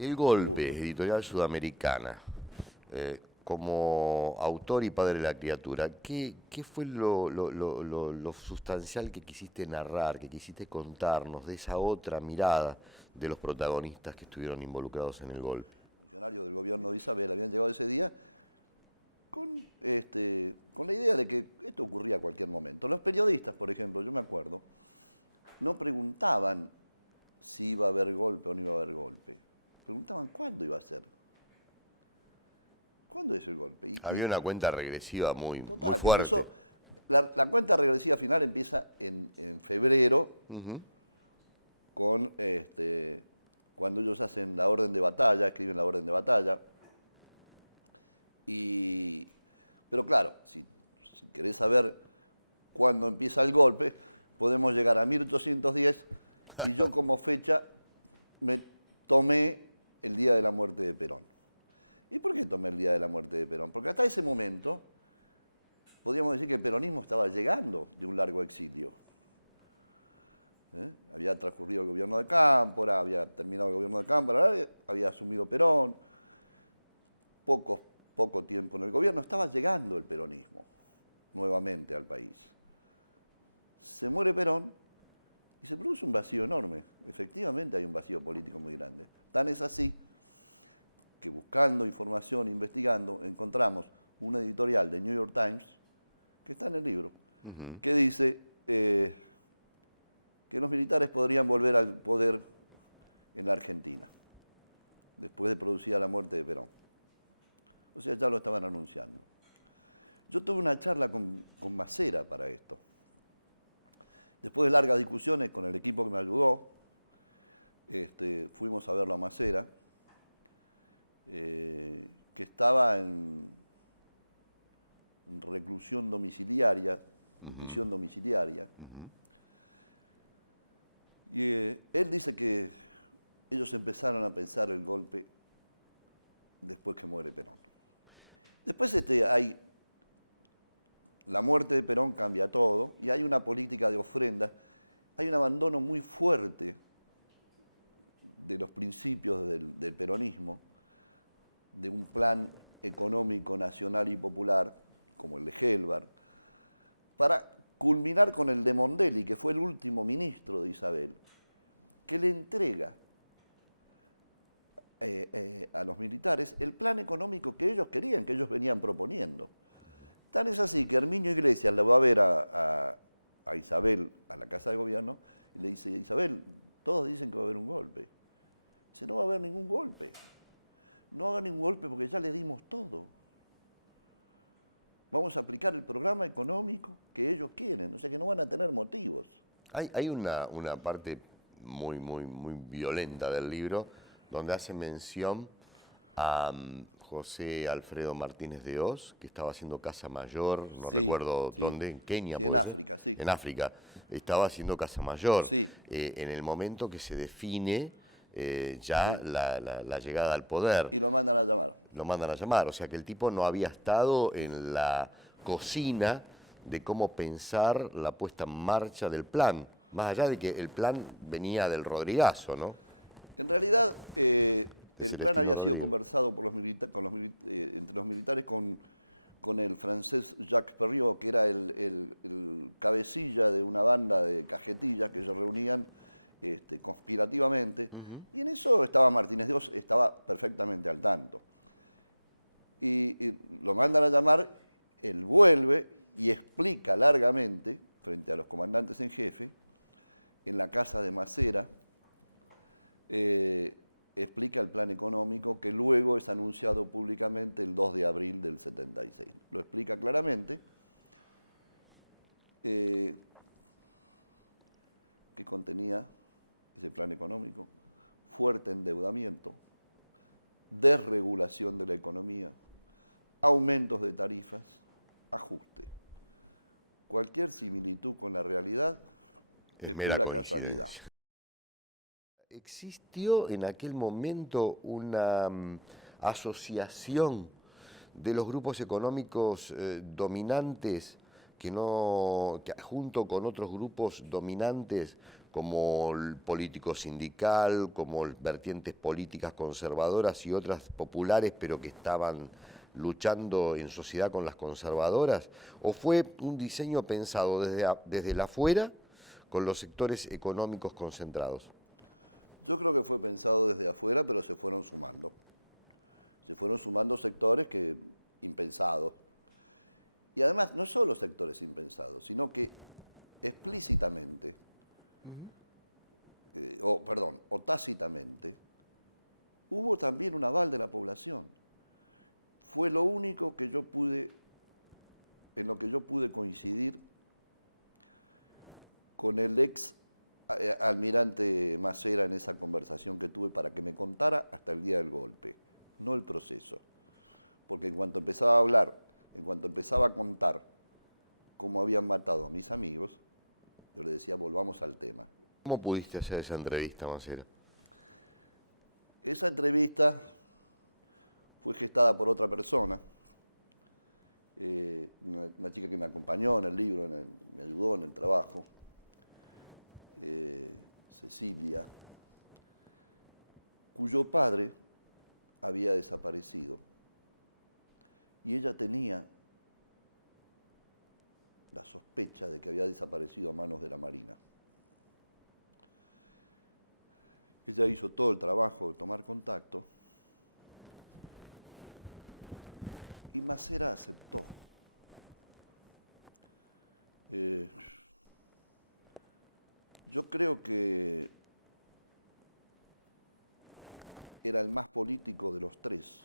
El Un Golpe, gusto. editorial Sudamericana. Como autor y padre de la criatura, ¿qué fue lo sustancial que quisiste narrar, que quisiste contarnos de esa otra mirada de los protagonistas que estuvieron involucrados en el golpe? Funcionarios del gobierno de Isabel habían llegado ese día con la idea de que esto ocurría a cualquier momento. Los periodistas, por ejemplo, yo me acuerdo, no preguntaban si iba a haber golpe o no iba a haber golpe. Preguntaban cuándo iba a ser. ¿Cuándo es el golpe? Había una cuenta regresiva muy Total, que fuerte. empezó. La cuenta regresiva final empieza en febrero Ujú. con cuando ellos hacen la orden de batalla, escriben la orden de batalla. Pero claro, si querés saber cuándo empieza el golpe, podemos llegar a 1810 y yo como fecha me tomé el día de la muerte de Perón. ¿Y por qué tomé el día de la muerte de Perón? Porque hasta ese momento podríamos decir que el peronismo estaba llegando de un largo exilio. Había transcurrido el gobierno de Cámpora, había terminado el gobierno de Cámpora, había asumido Perón, poco tiempo en el gobierno, estaba llegando el peronismo nuevamente al país. Se muere Perón y se produce un vacío enorme. Efectivamente hay un vacío político muy grande. Tan es así que buscando información, investigando, encontramos un editorial de New York Times, que está en el libro, que dice que los militares podrían volver al poder en la Argentina, después de producida la muerte de Perón. O sea, ya lo estaban anunciando. Yo tuve una charla con Macera para esto. Después de largas discusiones con el equipo que me ayudó, fuimos a verlo a Macera, que estaba en reclusión domiciliaria, en prisión domiciliaria. Y él dice que ellos empezaron a pensar el golpe después que muere Perón. Después hay la muerte de Perón cambia todo y hay una política de ofrenda, hay un abandono muy fuerte de los principios del peronismo, de un plan económico nacional y popular, como el de Helbar, para culminar con el de Mondelli, que fue el último ministro de Isabel, que le entrega a los militares el plan económico que ellos querían, que ellos venían proponiendo. Tan es así que Herminio Iglesias la va a ver a Isabel a la Casa de Gobierno y le dice: Isabel, todos dicen que va a haber un golpe. Dice: no va a haber ningún golpe. No haga ningún golpe porque ya le dimos todo. Vamos a aplicar el programa económico que ellos quieren, o sea que no van a tener motivos. Hay una parte muy violenta del libro donde hace mención a José Alfredo Martínez de Hoz, que estaba haciendo casa mayor, no Sí, recuerdo sí. dónde, en Kenia, Sí, en ¿puede ser? África, sí. En África. Estaba haciendo casa mayor. Sí. En el momento que se define ya Sí. la llegada al poder. Y lo mandan a llamar. Lo mandan a llamar, o sea que el tipo no había estado en la cocina de cómo pensar la puesta en marcha del plan, más allá de que el plan venía del Rodrigazo, ¿no? En realidad, el plan Celestino había sido Rodríguez. conversado por entre los militares con el francés Jacques Perriot, que era el cabecilla de una banda de cajetillas que ellos reunían conspirativamente. Y en eso estaba Martínez de Hoz, estaba perfectamente al tanto. Y lo mandan a llamar, él vuelve y explica largamente, frente a los comandantes en jefe, en la casa de Macera, explica el plan económico que luego es anunciado públicamente el 2 de abril del 76. Lo explica claramente, que contenía ese plan económico: fuerte endeudamiento, desregulación de la economía, aumentos de tarifas, ajuste. Cualquier similitud con la realidad es Mera pura coincidencia. casualidad. ¿Existió en aquel momento una asociación de los grupos económicos dominantes que junto con otros grupos dominantes como el político sindical, como vertientes políticas conservadoras y otras populares, pero que estaban luchando en sociedad con las conservadoras? ¿O fue un diseño pensado desde el afuera con los sectores económicos concentrados? Yo creo que fue pensado desde afuera, pero se fueron sumando. Se fueron sumando sectores que impensados. Y además, no solo sectores impensados, sino que explícitamente, o tácitamente, hubo también un aval de la población. Fue lo único que yo pude, en lo que yo pude coincidir con el ex almirante Macera en esa conversación que tuve para que me contara hasta el día del golpe, no el proceso. Porque en cuanto empezaba a hablar, en cuanto empezaba a contar cómo habían matado a mis amigos, yo le decía, volvamos al tema. ¿Cómo pudiste hacer esa entrevista, Macera? Esa entrevista fue gestada por otra persona, una chica que me acompañó en el libro, me ayudó en el trabajo, Cecilia, cuyo padre había desaparecido y ella tenía la sospecha de que había desaparecido a manos de la Marina. Ella hizo todo el trabajo de tomar contacto y Macera aceptó. Yo creo que era el más político de los tres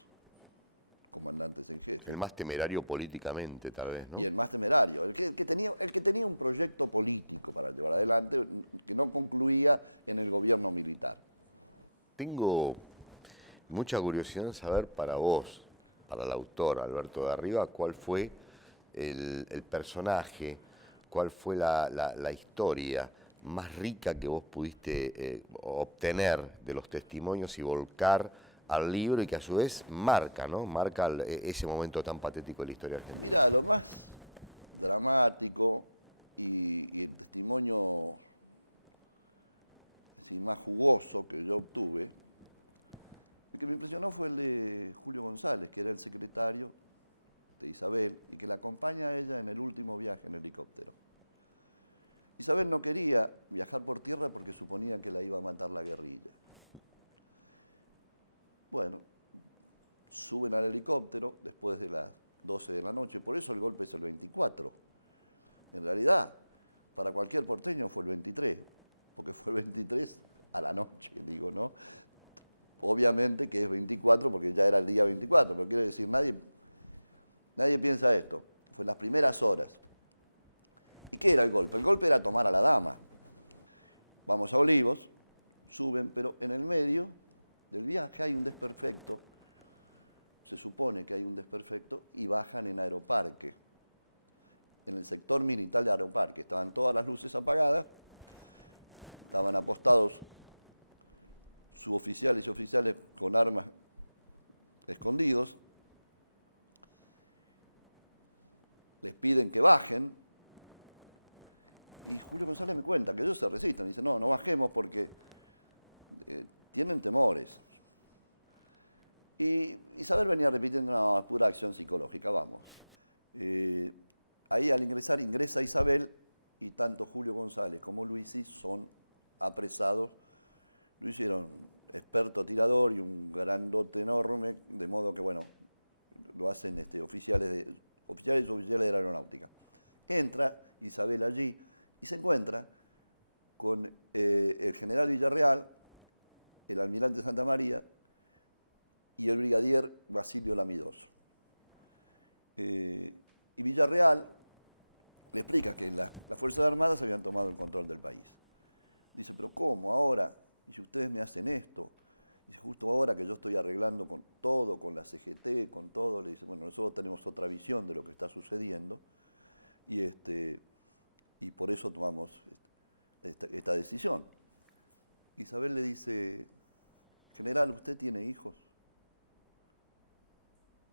comandantes en jefe. El más temerario políticamente, tal vez, ¿no? Y el más temerario, el que tenía un proyecto político para llevar adelante que no concluía en el gobierno militar. Tengo mucha curiosidad en saber para vos, para el autor Alberto de Arriba, cuál fue el personaje, cuál fue la historia más rica que vos pudiste obtener de los testimonios y volcar al libro y que a su vez marca, ¿no? Marca ese momento tan patético de la historia argentina. Mira, lo más dramático y el testimonio así, más jugoso que yo obtuve, el que me impresionó fue el de Julio González, que era el secretario de Isabel y que la acompaña a ella en el último viaje en helicóptero. Isabel no quería viajar por tierra porque suponía que la iba a matar la guerrilla. Bueno, suben al helicóptero después de las 12 de la noche, por eso el golpe es el 24. En realidad, para cualquier porteño fue el 23, porque fue el 23 a la noche, digo, ¿no? Obviamente que es 24 porque ya era el día 24, pero quiero decir, nadie piensa esto. Fue en las primeras horas. ¿Y qué era el golpe? El golpe era tomar a la dama. Vamos a Olivos, suben, pero en el medio del viaje hay un desperfecto, se supone que hay un desperfecto, y bajan en Aeroparque, en el sector militar de Aeroparque. Estaban todas las luces apagadas, estaban apostados suboficiales y oficiales con armas escondidos, les piden que bajen, y Julio González me cuenta que ellos se resisten, dice, no bajemos porque tienen temores. Y Isabel venía repitiendo, no, es pura acción psicológica, vamos. Ahí al ingresar, ingresa Isabel y tanto Julio González como Luisi son apresados. Luisi era un experto tirador y un grandote enorme, de modo que, bueno, lo hacen oficiales y oficiales de la aeronáutica. Entra Isabel allí y se encuentra con el general Villarreal, el almirante Santa María y el brigadier Basilio Lamidoso. Y Villarreal le explica que las Fuerzas Armadas habían tomado el control del país. Dice, pero ¿cómo ahora? Y si ustedes me hacen esto, dice, justo ahora que yo estoy arreglando con todo, con la CGT, con todo, le dice, bueno, nosotros tenemos otra visión de lo que está sucediendo y por eso tomamos esta decisión. Isabel le dice, general, ¿usted tiene hijos?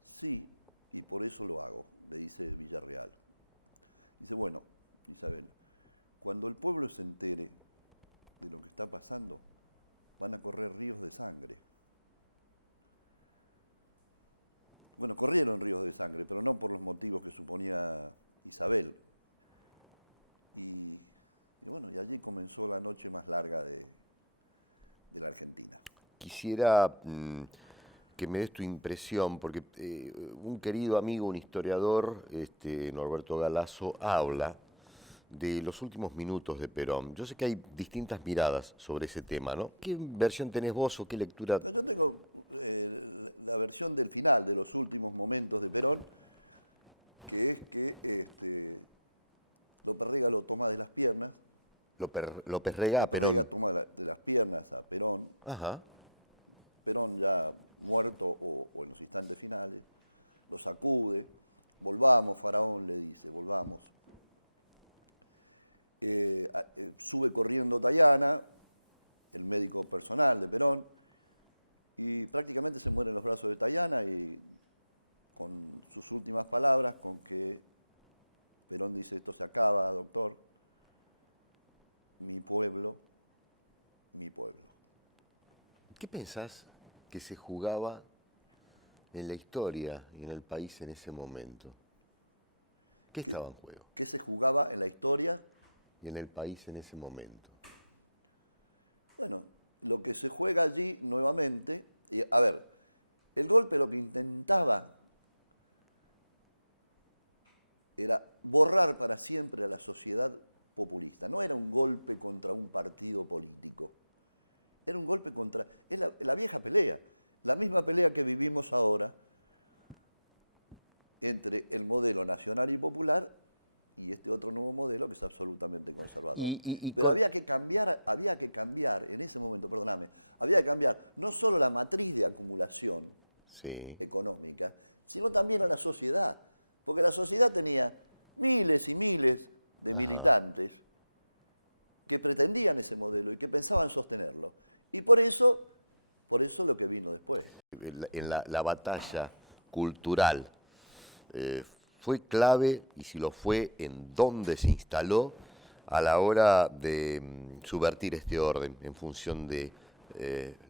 Sí, y por eso lo hago, le dice Villarreal. Dice, bueno, Isabel, cuando el pueblo se entere de lo que está pasando, van a correr ríos de sangre. Bueno, corrieron ríos de sangre, pero no por los motivos que suponía Isabel. Y bueno, y allí comenzó la noche más larga de la Argentina. Quisiera que me des tu impresión, porque un querido amigo, un historiador, Norberto Galazo, habla de los últimos minutos de Perón. Yo sé que hay distintas miradas sobre ese tema, ¿no? ¿Qué versión tenés vos o qué lectura? Yo tengo la versión del final, de los últimos momentos de Perón, que es que López Rega lo toma de las piernas. López Rega a López Perón. Rega toma de las piernas a Perón. Ajá. Perón ya muerto o en los instantes finales, lo sacude. Volvamos, faraón, le dice, volvamos. Sube corriendo Tayana, el médico personal de Perón, y prácticamente se muere en los brazos de Tayana y con sus últimas palabras, con que Perón dice, esto se acaba, doctor, mi pueblo, mi pueblo. ¿Qué pensás que se jugaba en la historia y en el país en ese momento? ¿Qué estaba en juego? ¿Qué se jugaba en la historia? Y en el país en ese momento. Bueno, lo que se juega allí nuevamente, a ver, el golpe lo que intentaba era borrar para siempre a la sociedad populista. No era un golpe contra un partido político, era un golpe contra... Es la vieja pelea, la misma pelea que vivimos ahora entre el modelo nacional y popular y este otro nuevo modelo que es absolutamente conservador. Pero había que cambiar en ese momento, perdóname, había que cambiar no solo la matriz de acumulación económica, sino también a la sociedad. Porque la sociedad tenía miles y miles de militantes que pretendían ese modelo y que pensaban sostenerlo. Y por eso lo que vino después. En la batalla cultural fue clave, y si lo fue, en dónde se instaló a la hora de subvertir este orden en función de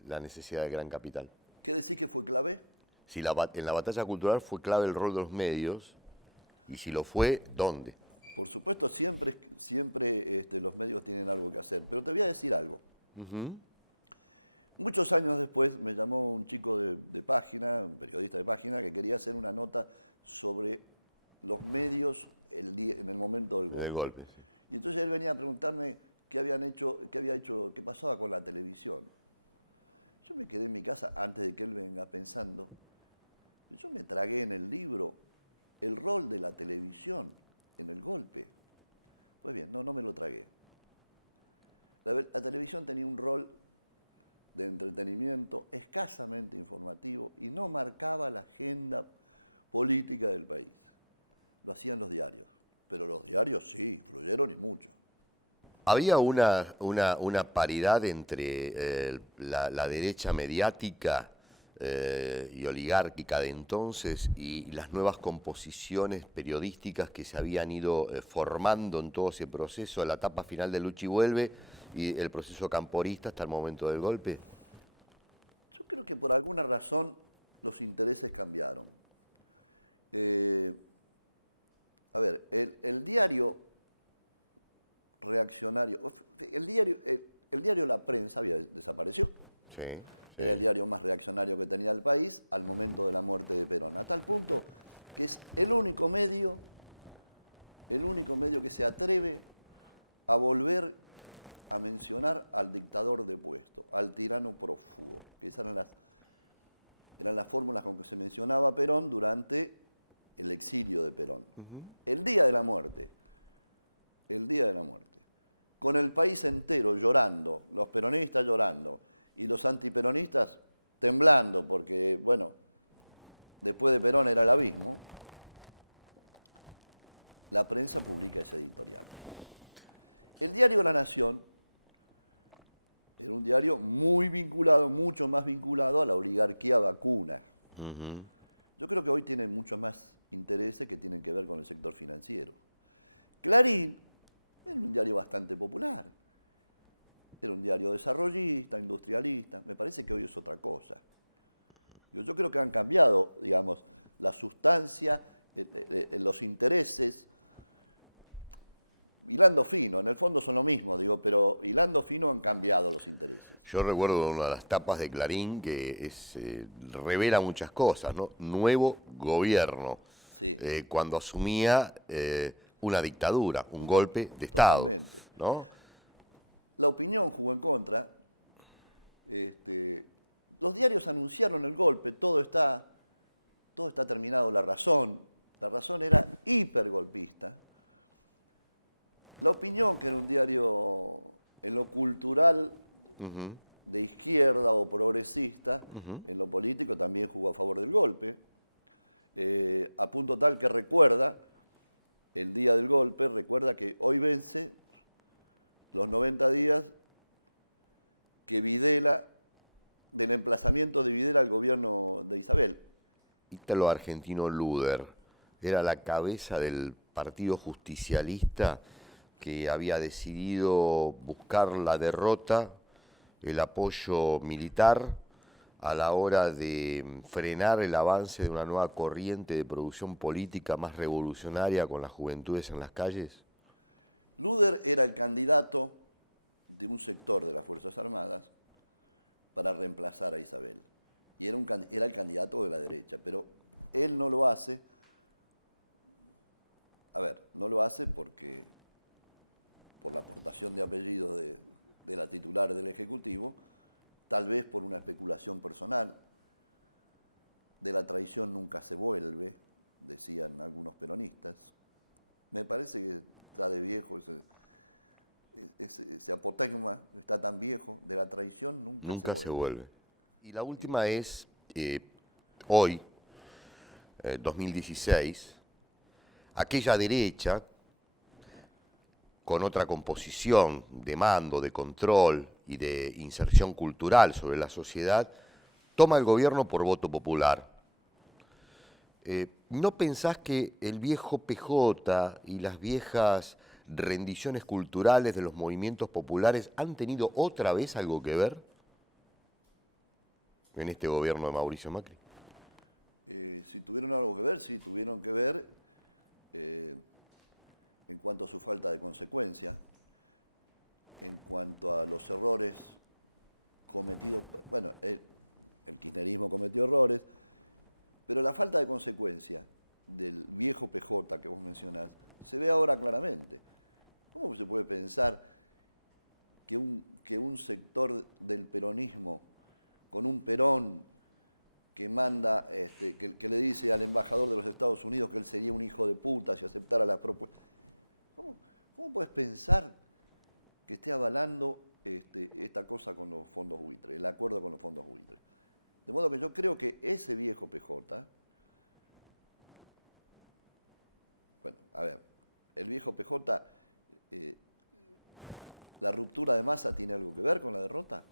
la necesidad del gran capital. ¿Qué decís que fue clave? Si en la batalla cultural fue clave el rol de los medios, y si lo fue, ¿dónde? Por supuesto, siempre los medios tienen algo que hacer, pero te voy a decir algo. Muchos años después me llamó un chico de página, un periodista de página, que quería hacer una nota sobre los medios en el momento del golpe. Sí. Y entonces él venía a preguntarme qué pasaba con la televisión. Yo me quedé en mi casa antes de que él venga pensando. Yo me tragué en el libro el rol de la televisión en el golpe. Pues bien, no me lo tragué. La televisión tenía un rol de entretenimiento escasamente informativo y no marcaba la agenda política del país. Lo hacían los diarios, pero los diarios sí, influyeron y mucho. ¿Había una paridad entre la derecha mediática y oligárquica de entonces y las nuevas composiciones periodísticas que se habían ido formando en todo ese proceso, la etapa final de Lucha y Vuelve y el proceso camporista hasta el momento del golpe? Yo creo que por alguna razón los intereses cambiaron. A ver, el diario reaccionario, el diario La Prensa desapareció. Sí. Era el diario más reaccionario que tenía el país al momento de la muerte de Perón, a tal punto que es el único medio que se atreve a volver a mencionar al dictador depuesto, al tirano prófugo, que esas eran las fórmulas con que se mencionaba a Perón durante el exilio de Perón. El día de la muerte, con el país entero llorando, los peronistas llorando y los antiperonistas temblando porque, bueno, después de Perón era el abismo, la prensa publica ese editorial. El diario La Nación era un diario muy vinculado, mucho más vinculado a la oligarquía vacuna. Yo creo que hoy tiene muchos más intereses que tienen que ver con el sector financiero. Clarín era un diario bastante popular. Era un diario desarrollista, industrialista. Me parece que hoy es otra cosa. Yo creo que han cambiado, digamos, la sustancia, los intereses. Hilando fino, en el fondo son lo mismo, digo, pero hilando fino han cambiado los intereses. Yo recuerdo una de las tapas de Clarín que revela muchas cosas, ¿no? Nuevo gobierno, Sí. Cuando asumía una dictadura, un golpe de Estado. Totalmente. ¿No? La opinión jugó en contra. Los diarios anunciaron el golpe, todo está terminado. La Razón era hipergolpista. La Opinión, que era un diario en lo cultural de izquierda o progresista, en lo político también jugó a favor del golpe, a punto tal que recuerda, el día del golpe, recuerda que hoy vence los 90 días que Videla, del emplazamiento de Videla al gobierno de Isabel. Ítalo Argentino Luder era la cabeza del Partido Justicialista que había decidido buscar la derrota, el apoyo militar a la hora de frenar el avance de una nueva corriente de producción política más revolucionaria con las juventudes en las calles. Luder era el candidato de un sector de las Fuerzas Armadas para reemplazar a Isabel. Y era el candidato de la derecha, pero él no lo hace. No lo hace porque por la aportación de apellidos de la titular del Ejecutivo, tal vez por una especulación personal. De la traición nunca se vuelve, decían algunos peronistas. Me parece que está de viejo ese apotegma, está tan viejo, de la traición nunca se vuelve. Y la última es, hoy, 2016, aquella derecha, con otra composición de mando, de control y de inserción cultural sobre la sociedad, toma el gobierno por voto popular. ¿No pensás que el viejo PJ y las viejas rendiciones culturales de los movimientos populares han tenido otra vez algo que ver en este gobierno de Mauricio Macri? Si tuvieron algo que ver, sí, tuvieron que ver en cuanto a su falta de consecuencia, en cuanto a los errores cometidos. Bueno, el kirchnerismo cometió errores, pero la falta de consecuencia del viejo PJ que vos mencionás se ve ahora claramente. ¿Cómo se puede pensar que un sector del peronismo, con un Perón que manda, que le dice al embajador de los Estados Unidos que él sería un hijo de puta si aceptara las propuestas? ¿Cómo puedes pensar que esté avalando esta cosa con los fondos buitres, el acuerdo con los fondos buitres? De modo que yo creo que ese viejo PJ, el viejo PJ, la ruptura de Massa tiene algo que ver con la derrota.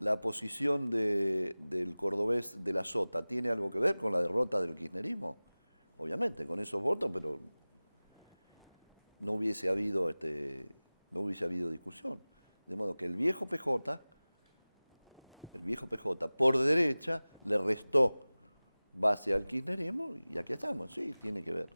La posición del cordobés de la Sota tiene algo que ver con la derrota del kirchnerismo. Obviamente, con esos votos, pero no hubiese habido discusión. De modo que el viejo PJ, por derecha, le restó base al kirchnerismo y aquí estamos, sí, tiene que ver.